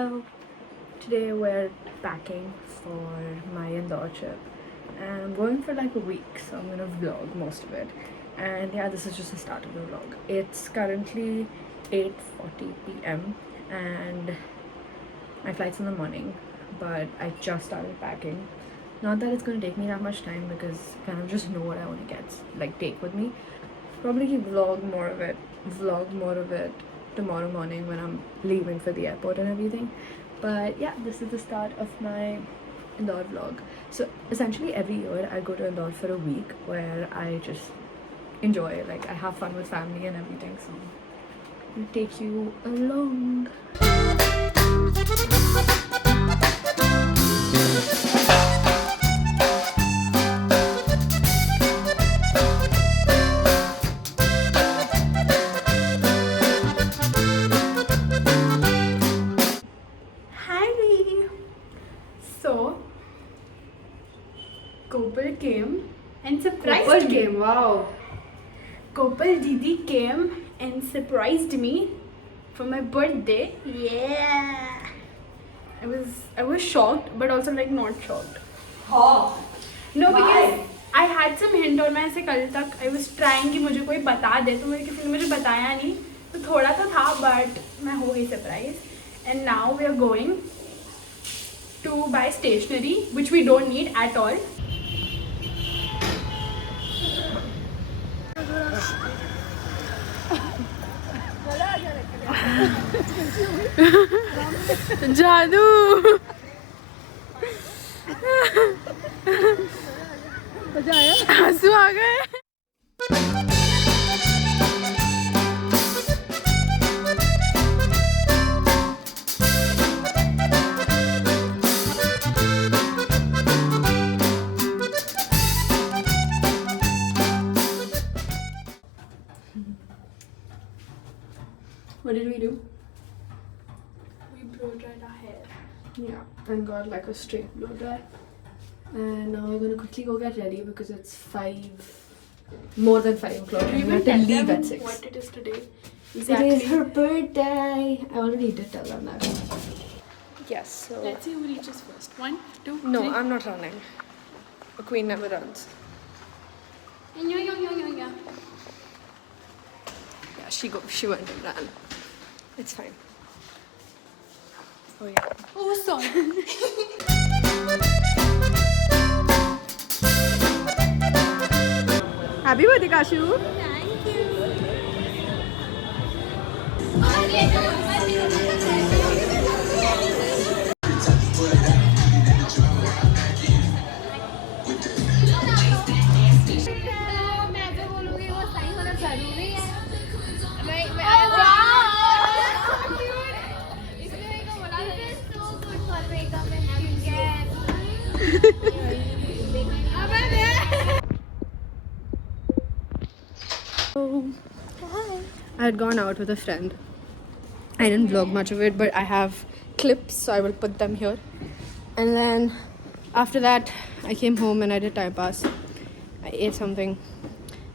Hello. Today we're packing for my Indore trip. And I'm going for like a week, so I'm gonna vlog most of it. And yeah, this is just the start of the vlog. It's currently 8:40 p.m. and my flight's in the morning, but I just started packing. Not that it's gonna take me that much time because I kind of just know what I want to take with me. Probably vlog more of it tomorrow morning when I'm leaving for the airport and everything. But yeah, this is the start of my Indore vlog. So essentially every year I go to Indore for a week where I just enjoy, like I have fun with family and everything. So I'll take you along. Kopal came and surprised me. Wow. Kopal Didi came and surprised me for my birthday. Yeah. I was shocked, but also like not shocked. Oh. No, because I had some hint और मैं ऐसे कल तक I was trying कि मुझे कोई बता दे, तो मुझे किसी ने मुझे बताया नहीं, तो थोड़ा तो था, but मैं हो गई surprise. And now we are going to buy stationery which we don't need at all. जादू. आंसू आ गए. What did we do? We blow dried our hair. Yeah, and got like a straight blow dry. And now we're gonna quickly go get ready because it's more than 5 o'clock. Do you We have even to tell leave them at 6. what it is today? It is her birthday. I already did tell them that. Yes, so. Let's see who reaches first. 1, 2, No, 3. I'm not running. A queen never runs. Yeah. Yeah, she went and ran. It's fine. Oh yeah. Oh, sorry. Happy birthday, Kashu. Thank you. I had gone out with a friend. I didn't vlog much of it, but I have clips, so I will put them here. And then after that, I came home and I did time pass. I ate something.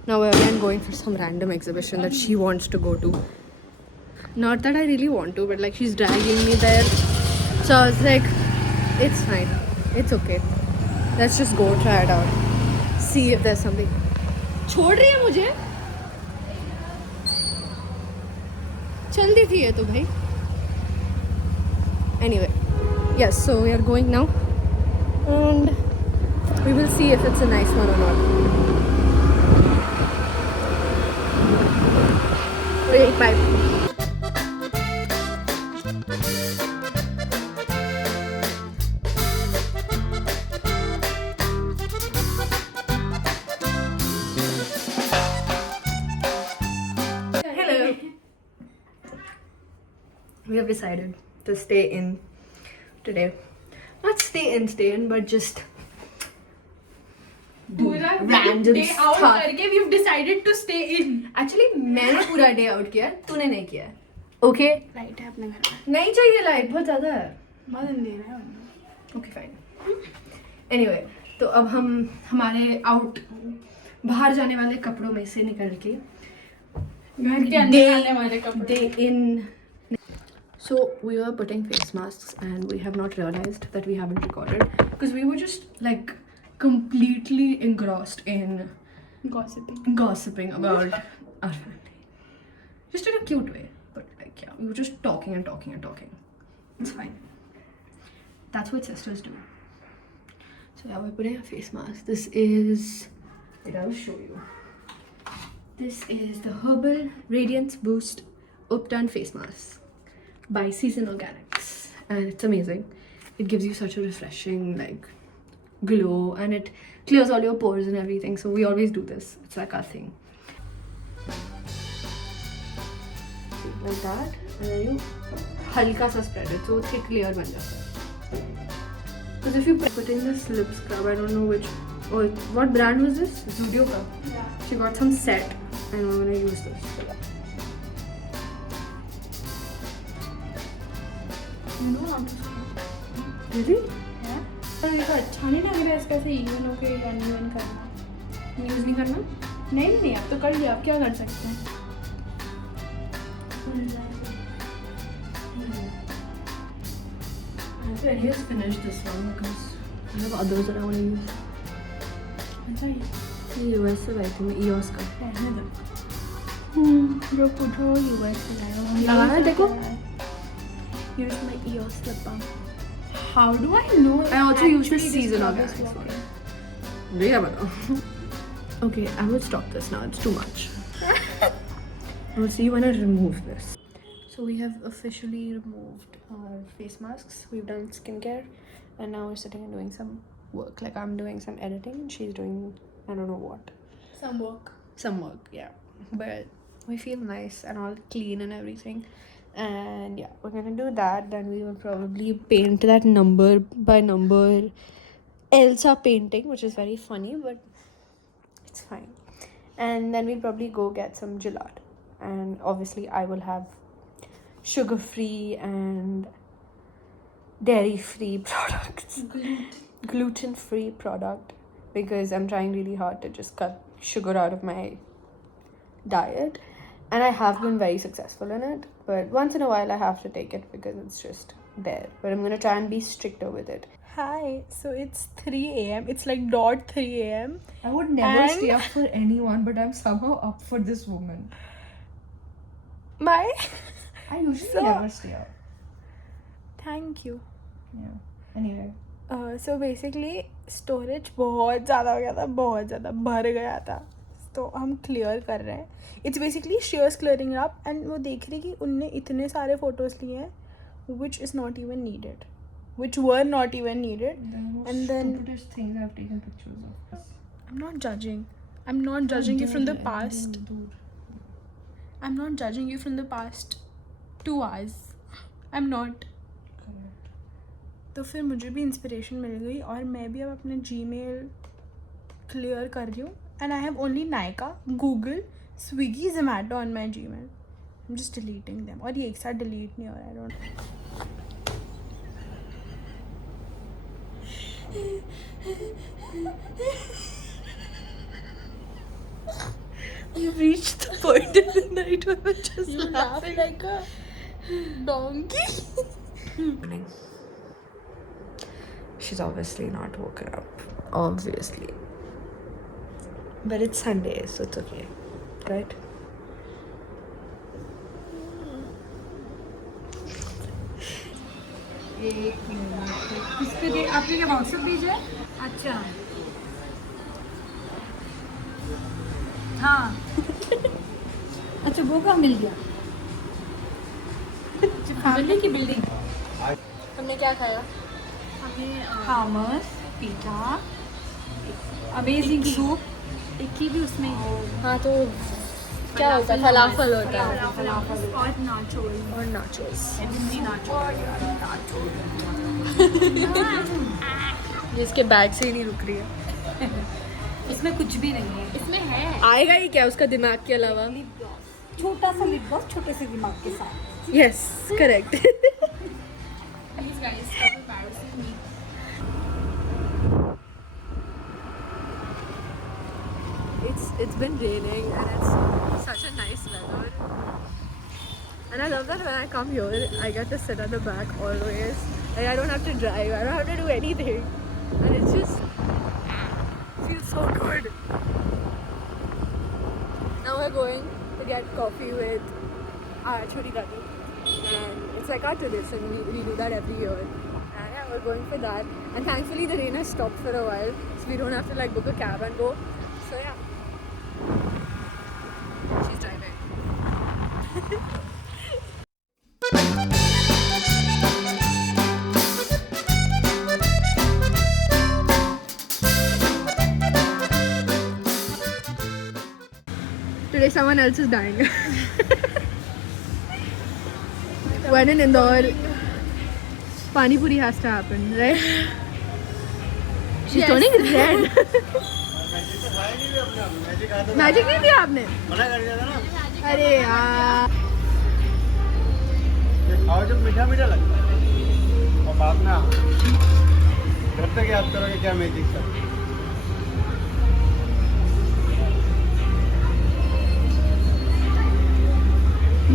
Now we're again going for some random exhibition that she wants to go to. Not that I really want to, but like she's dragging me there. So I was like, it's fine. It's okay. Let's just go try it out. See if there's something. छोड़ रही है मुझे? चल दी थी ये तो भाई. Anyway, yes, so we are going now and we will see if it's a nice one or not. Wait, bye. Hello. We have decided to stay in today. Not stay in, but just do random day out stuff. करके we've decided to stay in. Actually, मैंने पूरा day out किया, तूने नहीं किया. Okay? Light है अपने घर में. नहीं चाहिए लाइट, बहुत ज़्यादा है. बहुत अंधेरा है. Okay, fine. Anyway, तो अब हम हमारे बाहर जाने वाले कपड़ों में से निकल के घर के अंदर आने वाले कपड़े. day in. So we were putting face masks and we have not realized that we haven't recorded because we were just like completely engrossed in gossiping about our family. Just in a cute way. But like yeah, we were just talking and talking and talking. It's fine. That's what sisters do. So yeah, we're putting a face mask. This is, wait, I will show you. This is the Herbal Radiance Boost Upturned Face Mask by Season Organics, and it's amazing. It gives you such a refreshing like glow, and it clears all your pores and everything. So we always do this. It's like our thing. Like that, and then you halka sa spread it so thick layer ban jata hai. Because if you put in this lip scrub, I don't know which, or what brand was this? Zudio ka. Yeah. She got some set, and I'm gonna use this. You know how to scrub. Really? Yeah. पर ये तो अच्छा नहीं लग रहा है इसका से इवन होके अनइवन करना. यूज नहीं करना? नहीं आप तो कर लिया, आप क्या कर सकते हैं. I have to anyways finish this one because I have others that I want to use. अच्छा ये US से लाई थी मैं EOS का. पहले दो. जो पूछो यूएस से लाया हूँ. लगा रहा है देखो. Use my EOS lip balm. How do I know? I also use this actually Season scrub is Organics one. working? भैया बताओ. Okay, I will stop this now. It's too much. We'll see when I remove this. So we have officially removed our face masks. We've done skincare, and now we're sitting and doing some work. Like I'm doing some editing, and she's doing I don't know what. Some work. Some work, yeah. But we feel nice and all clean and everything. And yeah, we're gonna do that. Then we will probably paint that number by number Elsa painting, which is very funny, but it's fine. And then we'll probably go get some gelato. And obviously I will have sugar free and dairy free products. Gluten free product, because I'm trying really hard to just cut sugar out of my diet, and I have been very successful in it, but once in a while I have to take it because it's just there. But I'm gonna try and be stricter with it. Hi, so it's 3 a.m. It's like dot 3 a.m. I would never And- stay up for anyone, but I'm somehow up for this woman. My I usually So- never stay up. thank you. Yeah. Anyway. So basically storage बहुत ज़्यादा हो गया था, बहुत ज़्यादा भर गया था, तो हम क्लियर कर रहे हैं. It's basically shares clearing up, and वो देख रही कि उनने इतने सारे फोटोज लिए हैं which is not even needed, which were not even needed. And then stupidest things I've taken pictures of. I'm not judging. I'm not judging you from the past. I'm not judging you from the past 2 hours. I'm not. तो फिर मुझे भी inspiration मिल गई और मैं भी अब अपने जीमेल क्लियर कर रही हूँ. And I have only Nykaa, Google, Swiggy, Zomato on my Gmail. I am just deleting them. और ये एक साथ डिलीट नहीं हो रहा है. I don't. We've reached the point in the night where we're just You laugh like a donkey. She's obviously not woken up. Obviously. But it's Sunday, so it's okay. Right? इस पे दे आपने क्या WhatsApp भेजा है? अच्छा हाँ अच्छा वो कहाँ मिल गया? फैमिली की बिल्डिंग. हमने क्या खाया? हमने हामस, पिठा, अमेजिंग सूप, टिक्की भी उसमें. हाँ तो क्या होता है? फलाफल होता है. फलाफल और नाचोस. और नाचोस. हिंदी नाचोस. जिसके बैग से ही नहीं रुक रही है. इसमें कुछ भी नहीं है. इसमें है आएगा ही क्या उसका दिमाग के अलावा? छोटा सा लिप ग्लॉस छोटे से दिमाग के साथ. Yes, correct. Please guys, stop embarrassing me. It's been raining and it's such a nice weather. And I love that when I come here, I get to sit at the back always. Like I don't have to drive, I don't have to do anything. And it just feels so good. Now we're going to get coffee with Churi Katu. And it's like our tradition, we do that every year. And yeah, we're going for that. And thankfully the rain has stopped for a while, so we don't have to like book a cab and go. So yeah. She's driving. Today someone else is dying. When in Indore, Pani Puri has to happen, right? She's turning red. Magic नहीं दिया आपने? मना कर दिया था ना? अरे यार। खाओ जब मीठा मीठा लगता है और बाद में घर तक याद करोगे क्या मैजिक था।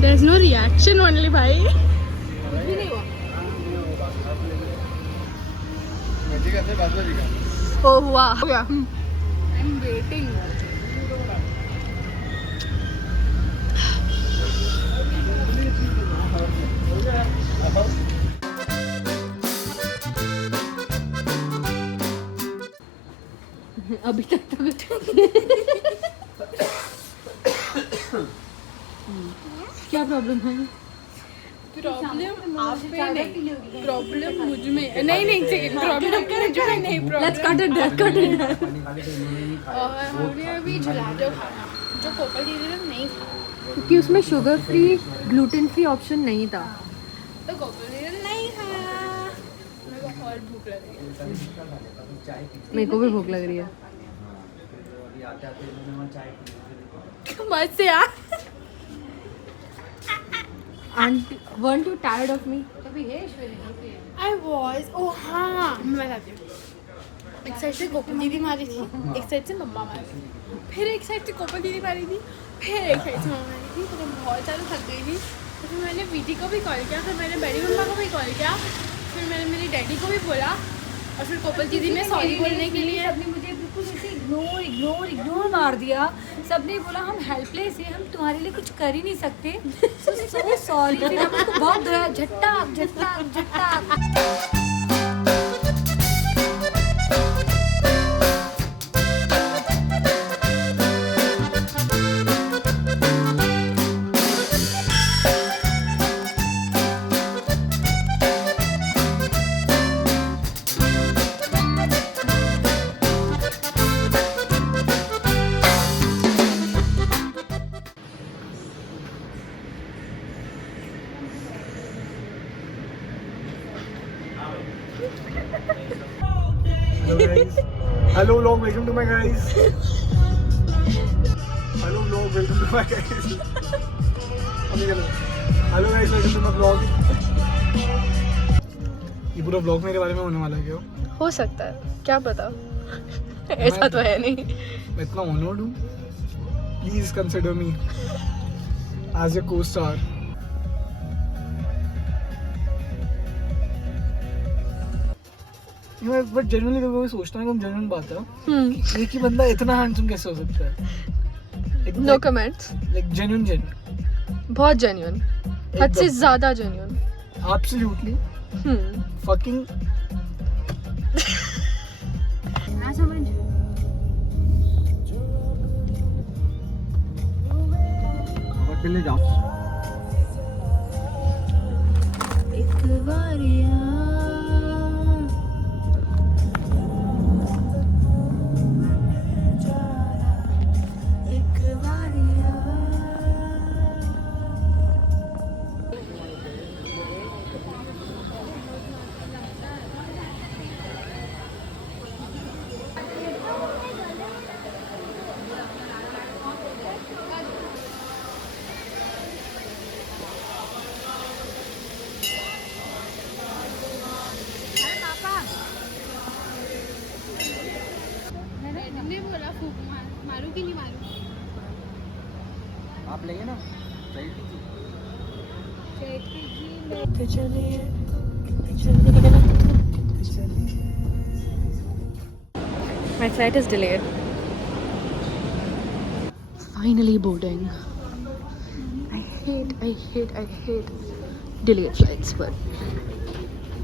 There's no reaction only, भाई. भी नहीं हुआ। मैजिक ऐसे बाद में दिखा। ओ हुआ। हो गया। I'm waiting. अभी तक तो क्या प्रॉब्लम है? प्रॉब्लम आप पे नहीं, प्रॉब्लम मुझ में नहीं एक सेकंड, प्रॉब्लम मुझ में नहीं, Let's cut it there, cut it there. और हमने अभी जलाटो खाया जो कोपल दीदी ने नहीं खाया, क्योंकि उसमें sugar free gluten free option नहीं था। तो कोपल दीदी ने नहीं खाया। मेरे को और भूख लग रही है। मेरे को भी भूख लग रही है। बस यार। Auntie, weren't you tired of me? I was, oh हाँ, मैं बताती हूँ। एक साइड से कोपल दीदी मारी थी, एक साइड से मम्मा मारी थी, फिर एक साइड से कोपल दीदी मारी थी, फिर एक साइड से मम्मा मारी थी। तो मैं बहुत ज़्यादा थक गई थी। तो फिर मैंने वीटी को भी कॉल किया, फिर मैंने बड़ी मम्मा को भी कॉल किया, फिर मैंने मेरी डैडी को भी बोला, और फिर कोपल दीदी ने सॉरी बोलने के लिए सबने मुझे बिल्कुल ऐसे इग्नोर मार दिया। सबने बोला हम हेल्पलेस हैं, हम तुम्हारे लिए कुछ कर ही नहीं सकते, सो सॉरी। फिर हमको बहुत दया, झट्टा। Hello vlog, welcome to my guys. Hello vlog, welcome to my guys. Hello guys, welcome to my vlog. ये पूरा vlog मेरे बारे में होने वाला है क्या? हो सकता है, क्या पता। ऐसा तो है नहीं। मैं इतना honored हूँ. Please consider me as a co-star. But genuinely कभी सोचता हूँ कि जेन्युइन बात है, एक ही बंदा इतना हैंडसम कैसे हो सकता है? No comments. लाइक जेन्युइन बहुत जेन्युइन, हद से ज्यादा जेन्युइन। Absolutely fucking. ना समझ। बट ले जाओ। एक बारिया My flight is delayed. Finally boarding. I hate delayed flights, but